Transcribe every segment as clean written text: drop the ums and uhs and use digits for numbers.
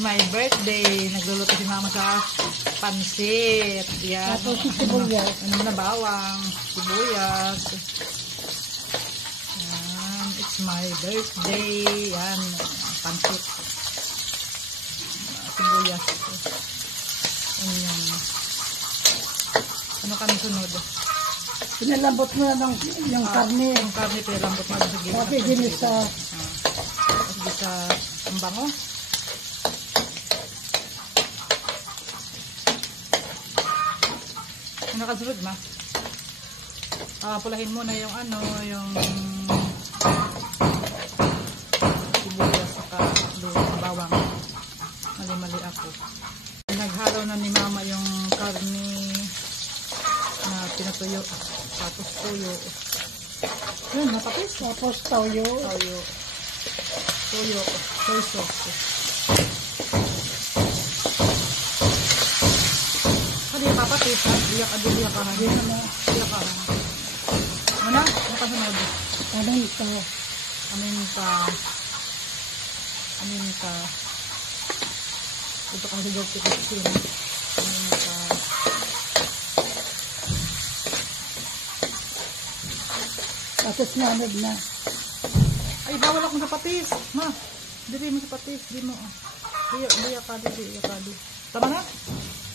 my birthday. Nagluluto si mama sa pansit. Yan. Tapos sibuyas. Ano na, bawang, sibuyas. Yan. It's my birthday. Yan. Pansit. Sibuyas. Yan. Ano kami sunod? Pinalambot mo na yung karne. Yung karne, pinalambot mo na sa gilid. Okay, ginisa. Tapos sa ang bango. Ano kasunod, ma? Pulahin muna yung ano, yung sibuyas saka bawang. Mali-mali ako. Naghalo na ni mama yung karne na pinatuyo. Tapos tuyo. Yun, matapis. Tapos toyo. Toyo. Toyo. Soy sauce. Hindi papatis ha? Iyak ka ha? Iyak ka ha? Ano? Ano kasunod? Paminta. Aminta. Ito kang higog kitsin. Aminta. Tapos nanod na. Ay, bawal akong sapatis. Ma, dili mo sapatis. Di mo. Diya ka di. Tama na?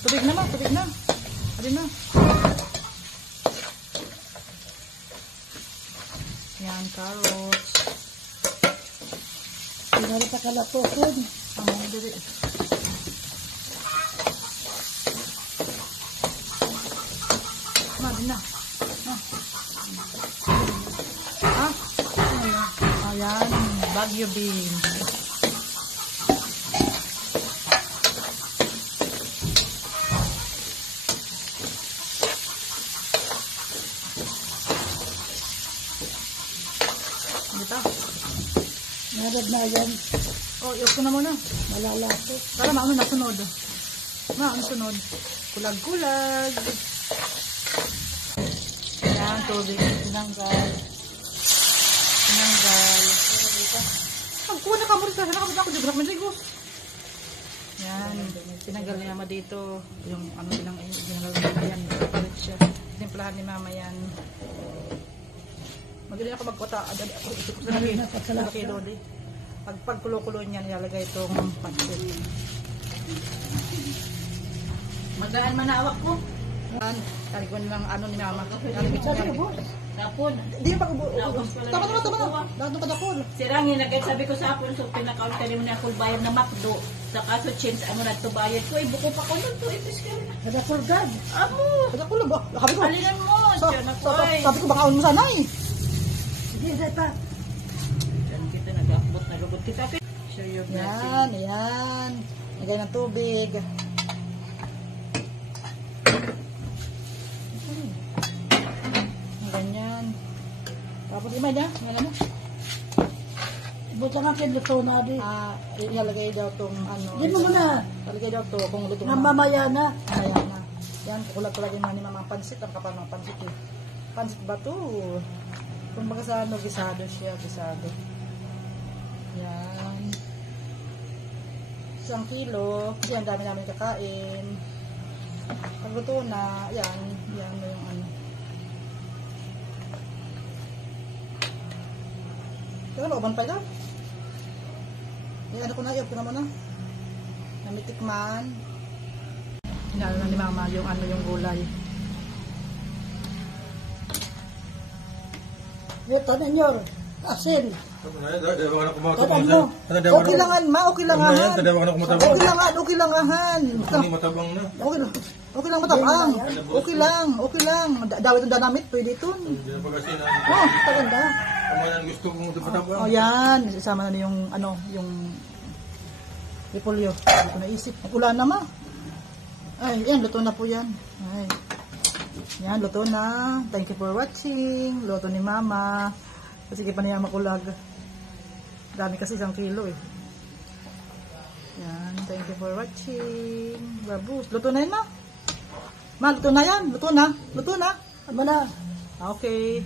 Tubig na, ma. Tubig na. Adi na. Yan, carrots. Pinala pa kalapokod. Dili. Ma, di na. Ayan, Baguio beans. Dito. Nanod na yan. Iyok ko na muna. Malalato. Para maano na sunod. Ano sunod? Kulag-kulag. Ayan, tubig. Tinanggal. Pagkuha na ka mo rin sa nakabit ako. Di ba naligos? Yan. Tinanggal ni mama dito. Yung ano bilang yan. Palit siya. Tinimplahan ni mama yan. Magaling ako magkota. Isip ko sa kilo. Pag kulo-kulo niya, nilalagay itong pansit. Magaan manawak ko. Talikon lang ano ni mama. Tapon. Hindi pa kubo. Tama na. Lahat ng kadakol. Sirangin na kahit sabi ko sa hapon, so pinakaon ka rin mo na ako bayad na McDo. Sa kaso change, ano na ito bayad ko. Ibuko pa ko nun to. Ipis ka rin. Kadakol gad. Amo. Kadakol ba? Sabi ko. Alinan mo. Siya na ko ay. Sabi ko baka on mo sana eh. Hindi, pa. Diyan kita nag-upload na lugod kita. Share your blessing. Yan. Lagay ng tubig. Ganyan. Tapos ima niya. Ngayon na. Buta nga kinluto na di. Ilalagay daw itong ano. Di mo muna. Ilalagay daw ito kung luto na. Namamaya na. Mamaya na. Yan. Kukulat-kulat din ni mama pansit. Ang kapal ng pansit eh. Pansit ba ito? Kung baga sa ano, gisado siya. Gisado. Yan. 1 kilo. Kasi ang dami namin kakain. Pag luto na, yan. Yan mo yung ano. Kaya looban pa lang. Ano ko na, iyap ko na muna. Namitikman. Hinalo na ni mama yung ano, yung gulay. Ito ninyo. Asin. Okay langan, ma. Okay langahan. Okay langahan. Okay lang matabang. Okay lang. Dawit ang danamit, pwede ito. Taganda. Yan. Isama na yung, ano, yung repolyo. Hindi ko naisip. Ulan na, ma. Ay, yan. Luto na po yan. Ay. Yan, luto na. Thank you for watching. Luto ni mama. Sige pa niya makulag. Dami kasi 1 kilo eh. Yan. Thank you for watching. Babus. Luto na yun, ma. Ma, luto na yan. Luto na. Ama na. Okay.